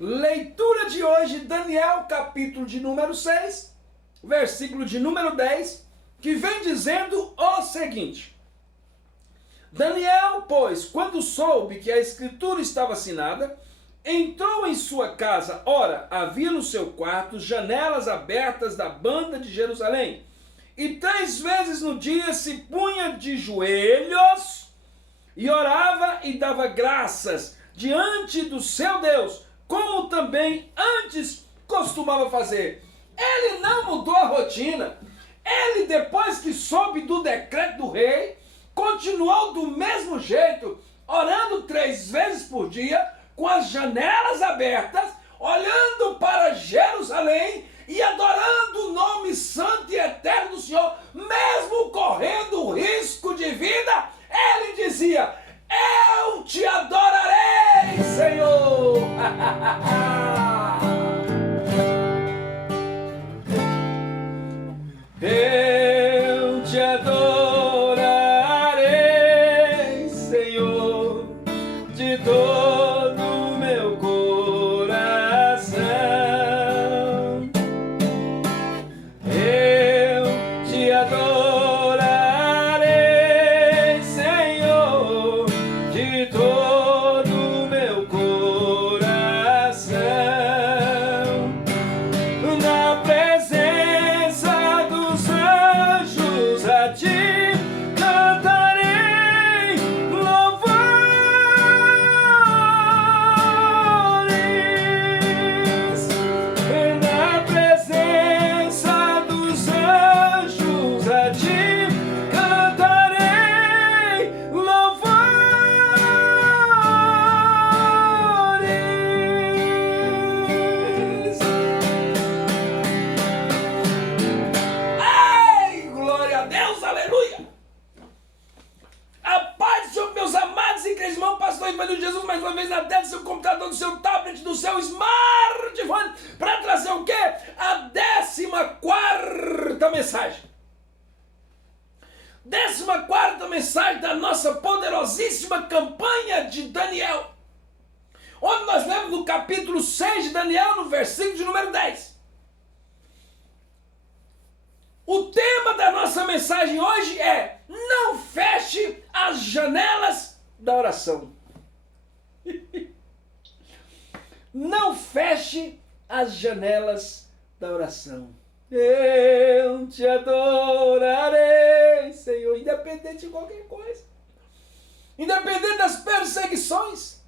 Leitura de hoje, Daniel, capítulo de número 6, versículo de número 10, que vem dizendo o seguinte: Daniel, pois, quando soube que a escritura estava assinada, entrou em sua casa. Ora, havia no seu quarto janelas abertas da banda de Jerusalém, e 3 vezes no dia se punha de joelhos e orava e dava graças diante do seu Deus, como também antes costumava fazer. Ele não mudou a rotina. Ele, depois que soube do decreto do rei, continuou do mesmo jeito, orando 3 vezes por dia, com as janelas abertas, olhando para Jerusalém e adorando o nome santo e eterno do Senhor, mesmo correndo risco de vida. Ele dizia: eu te adorarei, Senhor. Eu te adorarei, Senhor, de todo o meu coração. Eu te adorarei, Senhor, de todo o meu coração. Na presença dos anjos a ti cantarei louvores. Na presença dos anjos a ti cantarei louvores. Ai, glória a Deus, aleluia! A paz do Senhor, meus amados e queridos irmãos, pastor Ivanildo Jesus, mais uma vez na tela do seu computador, do seu tablet, do seu smartphone, para trazer o quê? A 14ª mensagem. 14ª mensagem da nossa poderosíssima campanha de Daniel, onde nós lemos no capítulo 6 de Daniel, no versículo de número 10. O tema da nossa mensagem hoje é: não feche as janelas da oração. Não feche as janelas da oração. Eu te adorarei, Senhor, independente de qualquer coisa. Independente das perseguições.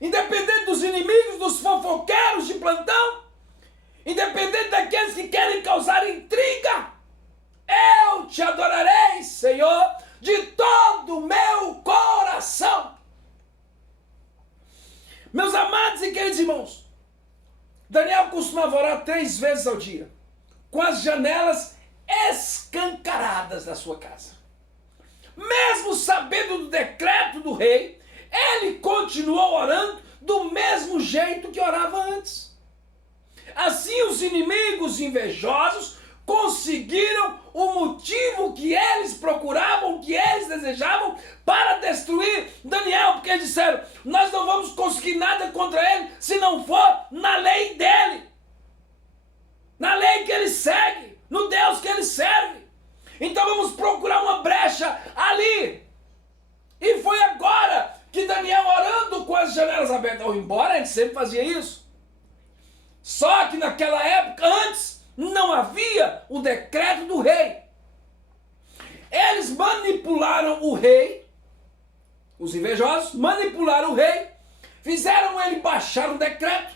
Independente dos inimigos, dos fofoqueiros de plantão. Independente daqueles que querem causar intriga. Eu te adorarei, Senhor, de todo o meu coração. Meus amados e queridos irmãos, Daniel costumava orar 3 vezes ao dia, com as janelas escancaradas da sua casa. Mesmo sabendo do decreto do rei, ele continuou orando do mesmo jeito que orava antes. Assim, os inimigos invejosos conseguiram o motivo que eles procuravam, que eles desejavam para destruir Daniel, porque eles disseram: nós não vamos conseguir nada contra ele se não for na lei dele, na lei que ele segue, no Deus que ele serve. Então vamos procurar uma brecha ali. E foi agora que Daniel, orando com as janelas abertas, ou embora ele sempre fazia isso, só que naquela época, antes, não havia o decreto do rei. Eles manipularam o rei, os invejosos manipularam o rei, fizeram ele baixar um decreto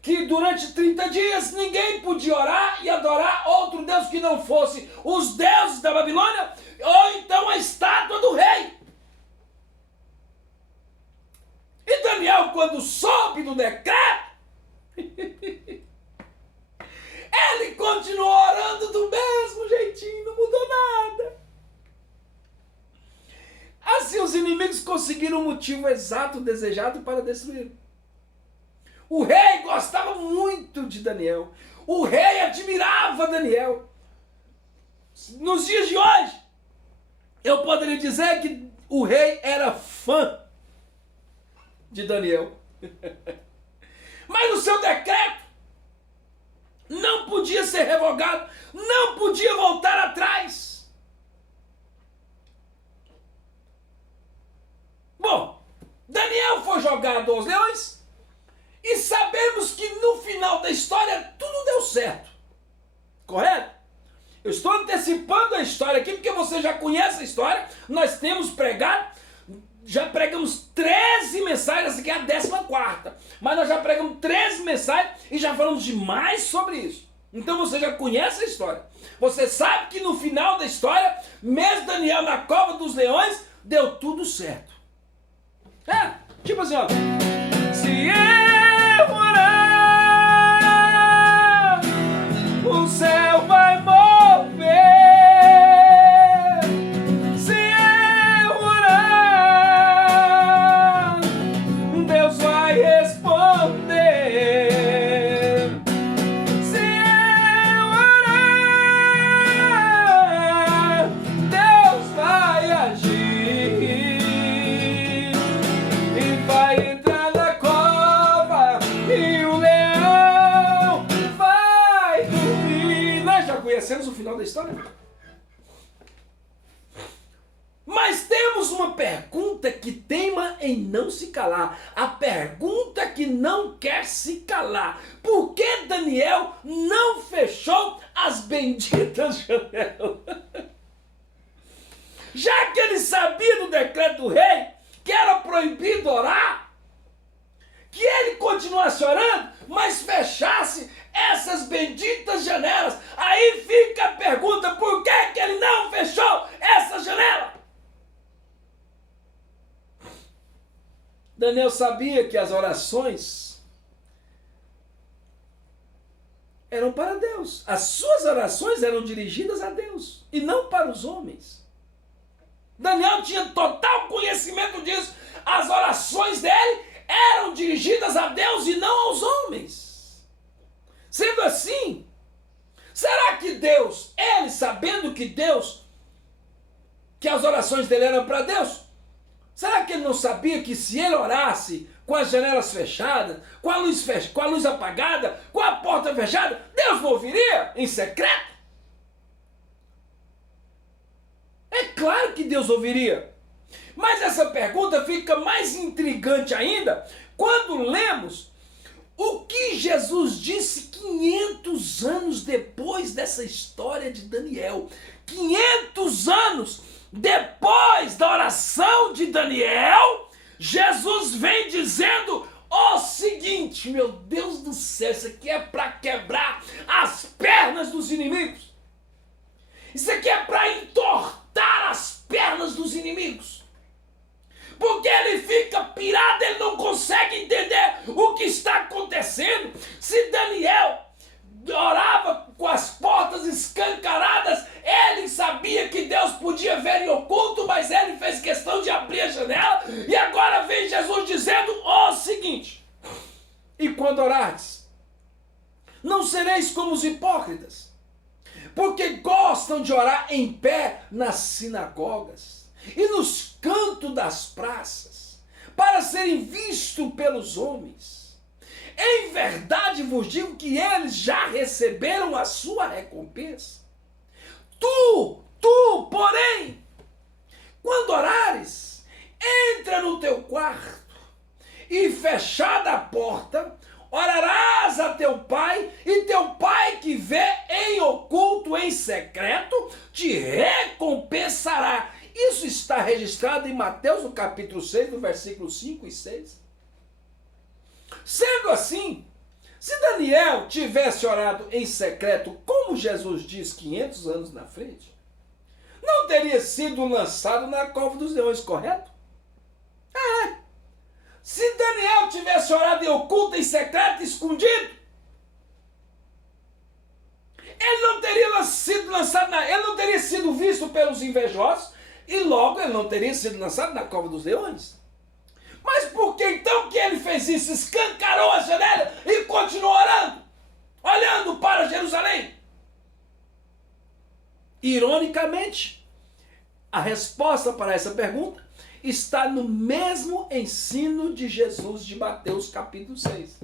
que durante 30 dias ninguém podia orar e adorar outro Deus que não fosse os deuses da Babilônia, ou então a estátua do rei. E Daniel, quando soube do decreto, ele continuou orando do mesmo jeitinho, não mudou nada. Assim os inimigos conseguiram o motivo exato desejado para destruir. O rei gostava muito de Daniel. O rei admirava Daniel. Nos dias de hoje, eu poderia dizer que o rei era fã de Daniel. Mas no seu decreto e sabemos que no final da história tudo deu certo. Correto? Eu estou antecipando a história aqui porque você já conhece a história. Nós temos pregado, já pregamos 13 mensagens, essa aqui é a 14ª. Mas nós já pregamos 13 mensagens e já falamos demais sobre isso. Então você já conhece a história. Você sabe que no final da história, mesmo Daniel na cova dos leões, deu tudo certo. Tipo assim, ó. Se eu orar, o céu vai mover. Se eu orar, Deus vai responder. Se eu orar, Deus vai agir. E vai entrar na cova e o leão vai dormir. Nós já conhecemos o final da história. Mas temos uma pergunta que teima em não se calar. A pergunta que não quer se calar. Por que Daniel não fechou as benditas janelas? Já que ele sabia do decreto do rei, que era proibido orar, que ele continuasse orando, mas fechasse essas benditas janelas. Aí fica a pergunta, por que que ele não fechou essa janela? Daniel sabia que as orações eram para Deus. As suas orações eram dirigidas a Deus e não para os homens. Daniel tinha total conhecimento disso. As orações dele eram dirigidas a Deus e não aos homens. Sendo assim, será que Deus, ele sabendo que as orações dele eram para Deus, será que ele não sabia que se ele orasse com as janelas fechadas, com a luz apagada, com a porta fechada, Deus não ouviria em secreto? É claro que Deus ouviria. Mas essa pergunta fica mais intrigante ainda quando lemos o que Jesus disse 500 anos depois dessa história de Daniel. 500 anos depois da oração de Daniel, Jesus vem dizendo o seguinte: meu Deus do céu, isso aqui é para quebrar as pernas dos inimigos. Isso aqui é para entortar as pernas dos inimigos. Porque ele fica pirado, ele não consegue entender o que está acontecendo. Se Daniel orava com as portas escancaradas, ele sabia que Deus podia ver em oculto, mas ele fez questão de abrir a janela. E agora vem Jesus dizendo o seguinte: e quando orares, não sereis como os hipócritas, porque gostam de orar em pé nas sinagogas e nos cantos das praças, para serem vistos pelos homens. Em verdade vos digo que eles já receberam a sua recompensa. Tu, porém, quando orares, entra no teu quarto e, fechada a porta, orarás a teu pai, e teu pai que vê em oculto, em secreto, te recompensará. Isso está registrado em Mateus, no capítulo 6, no versículo 5 e 6. Sendo assim, se Daniel tivesse orado em secreto, como Jesus diz 500 anos na frente, não teria sido lançado na cova dos leões, correto? Se Daniel tivesse orado em oculto, em secreto, escondido, ele não teria sido lançado, ele não teria sido visto pelos invejosos, e logo ele não teria sido lançado na cova dos leões. Mas por que então que ele fez isso? Escancarou a janela e continuou orando, olhando para Jerusalém. Ironicamente, a resposta para essa pergunta está no mesmo ensino de Jesus de Mateus capítulo 6.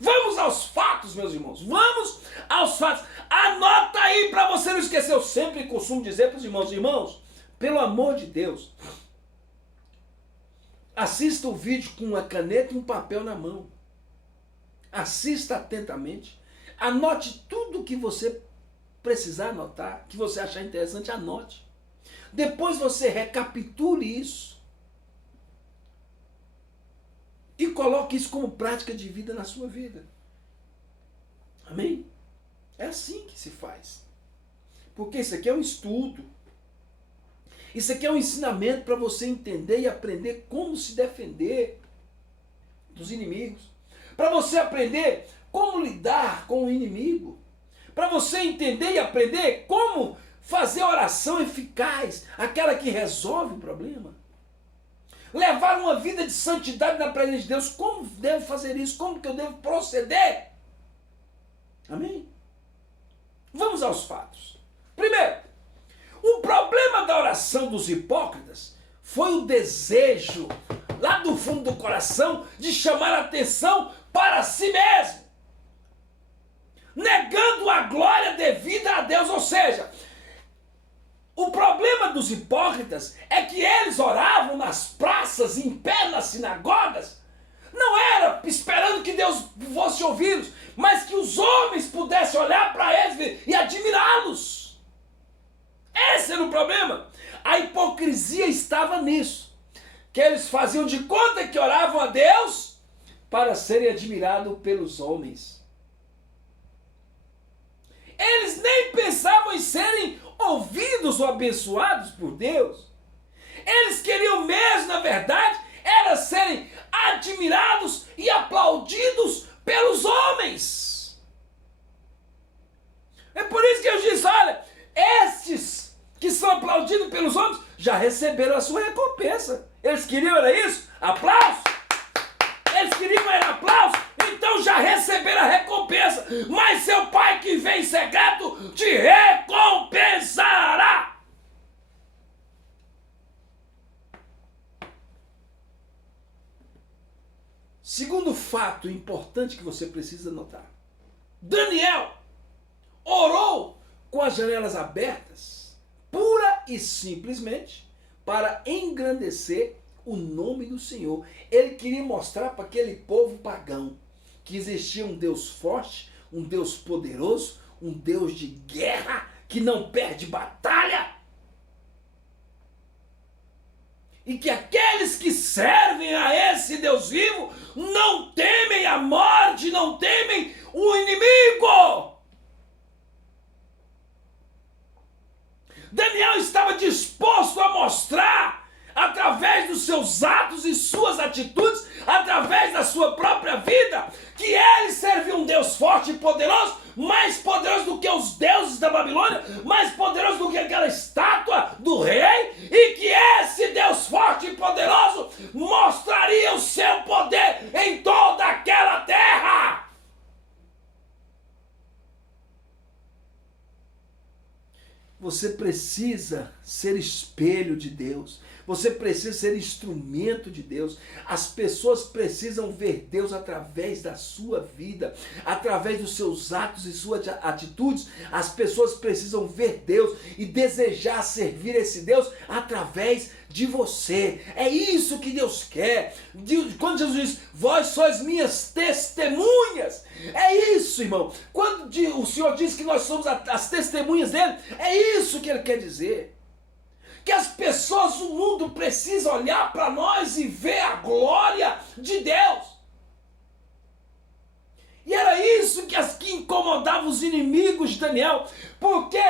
Vamos aos fatos, meus irmãos. Vamos aos fatos. Anota aí para você não esquecer. Eu sempre costumo dizer para os irmãos, pelo amor de Deus, Assista o vídeo com uma caneta e um papel na mão. Assista atentamente. Anote tudo o que você precisar anotar, que você achar interessante, anote. Depois você recapitule isso e coloque isso como prática de vida na sua vida. Amém? É assim que se faz. Porque isso aqui é um estudo. Isso aqui é um ensinamento para você entender e aprender como se defender dos inimigos. Para você aprender como lidar com o inimigo. Para você entender e aprender como fazer oração eficaz, aquela que resolve o problema. Levar uma vida de santidade na presença de Deus. Como devo fazer isso? Como que eu devo proceder? Amém? Vamos aos fatos. Primeiro, o problema da oração dos hipócritas foi o desejo, lá do fundo do coração, de chamar a atenção para si mesmo, negando a glória devida a Deus. Ou seja, o problema dos hipócritas é que eles oravam nas praças, em pé nas sinagogas, não era esperando que Deus fosse ouvi-los, mas que os homens pudessem olhar para eles e admirá-los. Esse era o problema. A hipocrisia estava nisso, que eles faziam de conta que oravam a Deus para serem admirados pelos homens. Eles nem pensavam em serem ouvidos ou abençoados por Deus. Eles queriam mesmo, na verdade, era serem admirados e aplaudidos pelos homens. É por isso que eu disse, olha, estes que são aplaudidos pelos homens já receberam a sua recompensa. Eles queriam, era isso? Aplauso? Eles queriam era aplauso? Então já receberam a recompensa. Mas seu pai que vem em secreto te recompensará. Segundo fato importante que você precisa notar. Daniel orou com as janelas abertas, pura e simplesmente para engrandecer o nome do Senhor. Ele queria mostrar para aquele povo pagão que existia um Deus forte, um Deus poderoso, um Deus de guerra que não perde batalha. E que aqueles que servem a esse Deus vivo não temem a morte, não temem o inimigo. Daniel estava disposto a mostrar, através dos seus atos e suas atitudes, através da sua própria vida, que ele servia um Deus forte e poderoso, mais poderoso do que os deuses da Babilônia, mais poderoso do que aquela estátua do rei, e que esse Deus forte e poderoso mostraria o seu poder em toda aquela terra. Você precisa ser espelho de Deus. Você precisa ser instrumento de Deus. As pessoas precisam ver Deus através da sua vida, através dos seus atos e suas atitudes. As pessoas precisam ver Deus e desejar servir esse Deus através de você. É isso que Deus quer. Quando Jesus diz, vós sois minhas testemunhas. É isso, irmão. Quando o Senhor diz que nós somos as testemunhas dele, é isso que ele quer dizer. Que as pessoas do mundo precisam olhar para nós e ver a glória de Deus. E era isso que incomodava os inimigos de Daniel, porque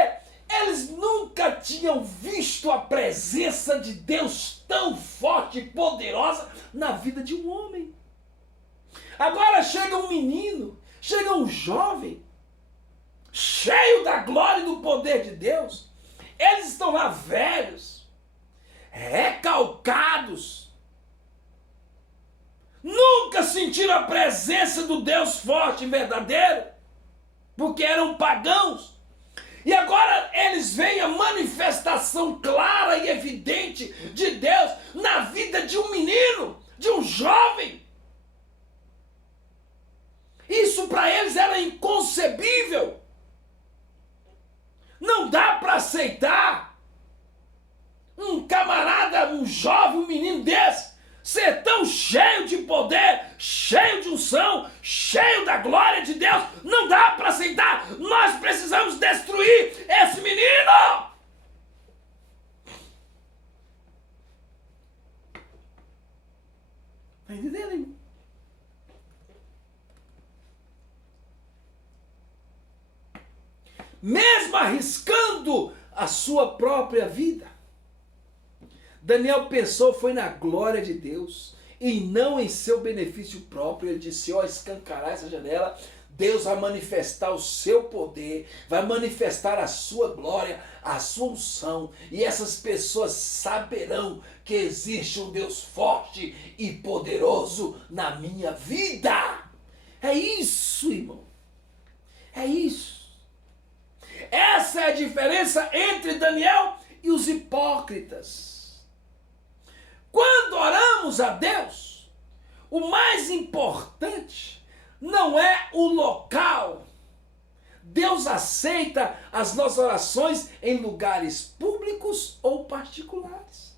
eles nunca tinham visto a presença de Deus tão forte e poderosa na vida de um homem. Agora chega um menino, chega um jovem, cheio da glória e do poder de Deus. Eles estão lá velhos, recalcados, nunca sentiram a presença do Deus forte e verdadeiro, porque eram pagãos. E agora eles veem a manifestação clara e evidente de Deus na vida de um menino, de um jovem. Isso para eles era inconcebível. Não dá para aceitar um camarada, um jovem, um menino desse, ser ser tão cheio de poder, cheio de unção, cheio da glória de Deus, não dá para aceitar. Nós precisamos destruir esse menino. Está entendendo, irmão? Mesmo arriscando a sua própria vida, Daniel pensou foi na glória de Deus e não em seu benefício próprio. Ele disse, ó, escancarar essa janela, Deus vai manifestar o seu poder, vai manifestar a sua glória, a sua unção, e essas pessoas saberão que existe um Deus forte e poderoso na minha vida. É isso, irmão. É isso. Essa é a diferença entre Daniel e os hipócritas. Quando oramos a Deus, o mais importante não é o local. Deus aceita as nossas orações em lugares públicos ou particulares.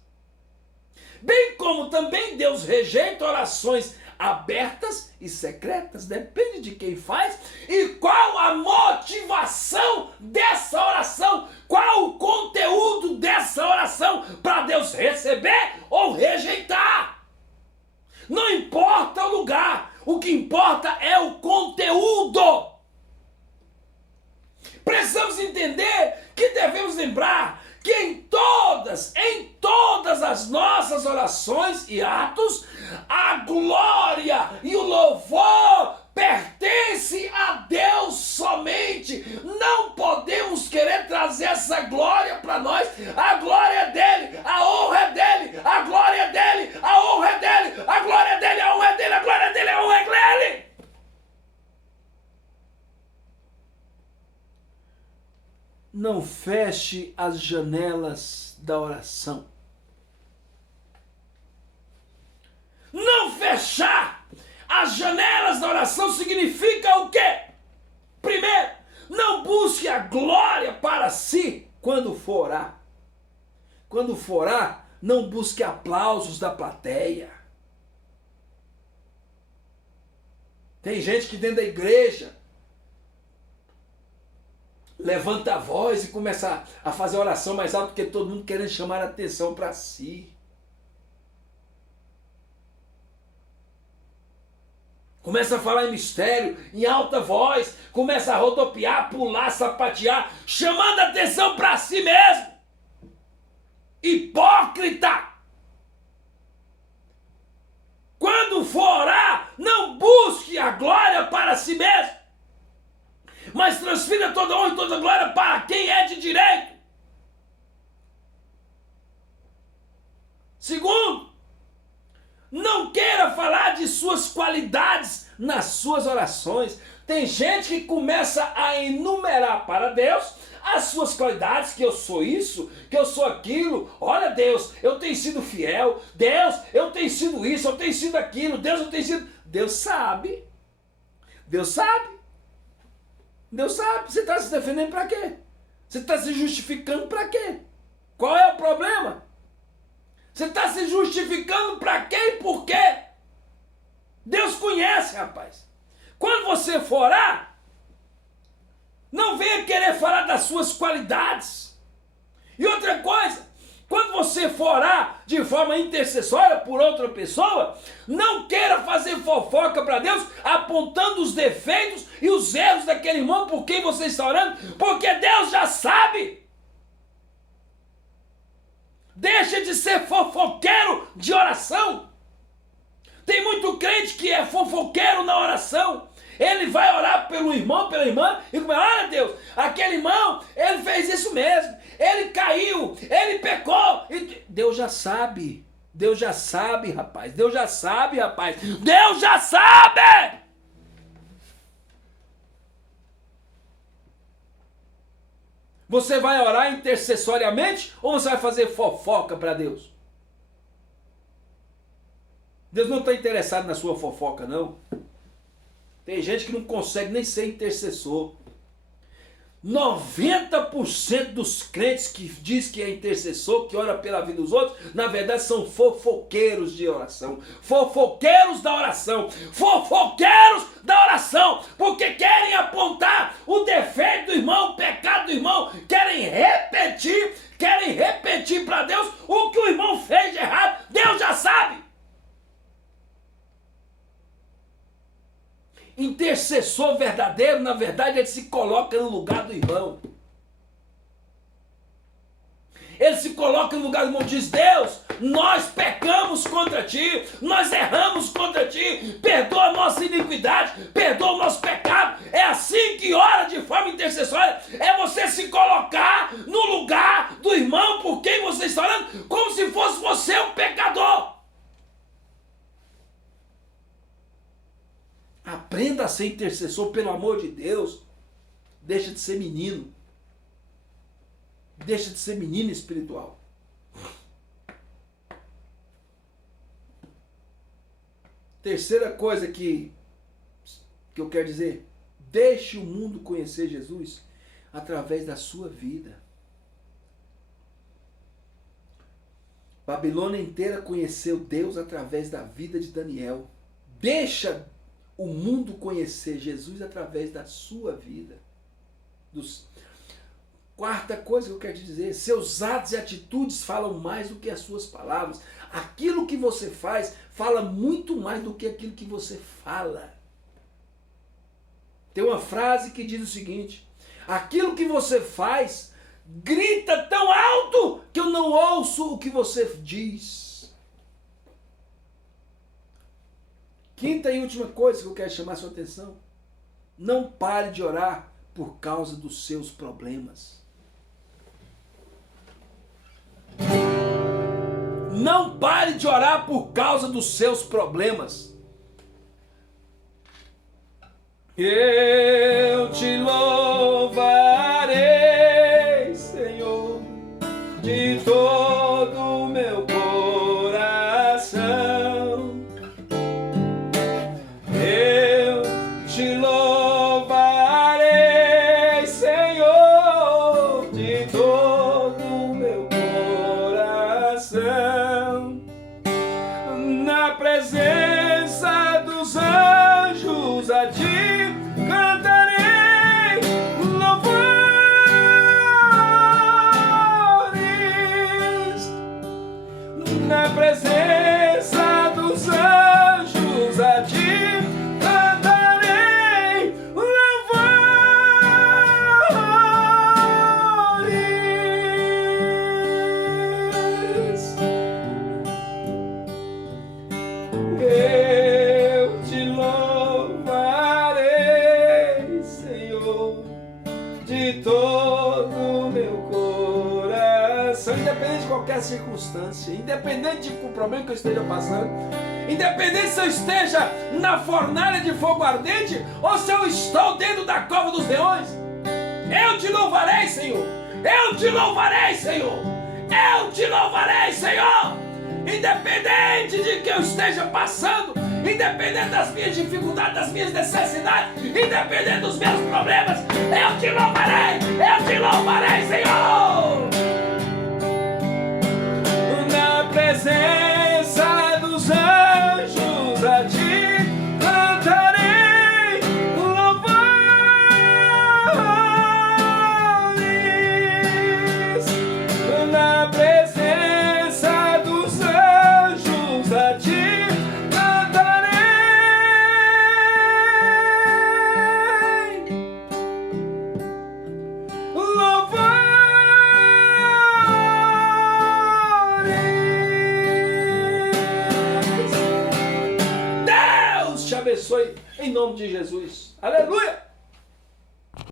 Bem como também Deus rejeita orações abertas e secretas, depende de quem faz e qual a motivação dessa oração, qual o conteúdo dessa oração para Deus receber ou rejeitar. Não importa o lugar, o que importa é o conteúdo. Precisamos entender que devemos lembrar que em todas as nossas orações e atos, a glória e o louvor pertence a Deus somente. Não podemos querer trazer essa glória para nós. A glória é dele, a honra é dele, a glória é dele, a honra é dele, a glória é dele, a honra é dele, a glória é dele, a honra é dele. Não feche as janelas da oração. Não fechar as janelas da oração significa o quê? Primeiro, não busque a glória para si quando for orar. Quando for orar, não busque aplausos da plateia. Tem gente que dentro da igreja levanta a voz e começa a fazer oração mais alto porque todo mundo querendo chamar a atenção para si. Começa a falar em mistério, em alta voz, começa a rodopiar, pular, sapatear, chamando a atenção para si mesmo. Hipócrita! Quando for orar, não busque a glória para si mesmo, mas transfira toda a honra e toda a glória para quem é de direito. Segundo, não queira falar de suas qualidades nas suas orações. Tem gente que começa a enumerar para Deus as suas qualidades, que eu sou isso, que eu sou aquilo. Olha, Deus, eu tenho sido fiel. Deus, eu tenho sido isso, eu tenho sido aquilo. Deus, eu tenho sido... Deus sabe. Deus sabe. Deus sabe. Você está se defendendo para quê? Você está se justificando para quê? Qual é o problema? Você está se justificando para quê e por quê? Deus conhece, rapaz. Quando você for orar, não venha querer falar das suas qualidades. E outra coisa, quando você for orar de forma intercessória por outra pessoa, não queira fazer fofoca para Deus, apontando os defeitos e os erros daquele irmão por quem você está orando, porque Deus já sabe. Deixa de ser fofoqueiro de oração. Tem muito crente que é fofoqueiro na oração. Ele vai orar pelo irmão, pela irmã, e começa, olha Deus, aquele irmão, ele fez isso mesmo, ele caiu, ele pecou. E Deus já sabe. Deus já sabe, rapaz. Deus já sabe, rapaz. Deus já sabe! Você vai orar intercessoriamente ou você vai fazer fofoca para Deus? Deus não está interessado na sua fofoca, não. Tem gente que não consegue nem ser intercessor. 90% dos crentes que diz que é intercessor, que ora pela vida dos outros, na verdade são fofoqueiros de oração. Fofoqueiros da oração. Fofoqueiros da oração. Porque querem apontar o defeito do irmão, o pecado do irmão. Querem repetir para Deus o que o irmão fez de errado. Deus já sabe. Intercessor verdadeiro, na verdade, ele se coloca no lugar do irmão. Ele se coloca no lugar do irmão e diz: Deus, nós pecamos contra ti, nós erramos contra ti, perdoa a nossa iniquidade, perdoa o nosso pecado. É assim que ora de forma intercessória, é você se colocar no lugar do irmão por quem você está orando, como se fosse você um pecador. Aprenda a ser intercessor, pelo amor de Deus. Deixa de ser menino. Deixa de ser menino espiritual. Terceira coisa que eu quero dizer: deixe o mundo conhecer Jesus através da sua vida. Babilônia inteira conheceu Deus através da vida de Daniel. Deixa o mundo conhecer Jesus através da sua vida. Quarta coisa que eu quero te dizer: seus atos e atitudes falam mais do que as suas palavras. Aquilo que você faz fala muito mais do que aquilo que você fala. Tem uma frase que diz o seguinte: aquilo que você faz grita tão alto que eu não ouço o que você diz. Quinta e última coisa que eu quero chamar a sua atenção: não pare de orar por causa dos seus problemas. Não pare de orar por causa dos seus problemas. Eu te louvarei, Senhor, de todo o meu coração. Eu te louvarei, Senhor, de todo o meu coração. Na presença dos anjos a ti cantarei louvores. Na presença dos anjos a ti cantarei louvores. Eu te louvarei, Senhor, de todo o meu coração. Independente de qualquer circunstância, independente do problema que eu esteja passando, independente se eu esteja na fornalha de fogo ardente ou se eu estou dentro da cova dos leões, eu te louvarei, Senhor. Eu te louvarei, Senhor. Eu te louvarei, Senhor. Independente de que eu esteja passando, independente das minhas dificuldades, das minhas necessidades, independente dos meus problemas, eu te louvarei, Senhor. Na presença dos anjos a ti cantarei louvores. Na presença dos anjos a ti cantarei louvores. Deus te abençoe em nome de Jesus. Aleluia!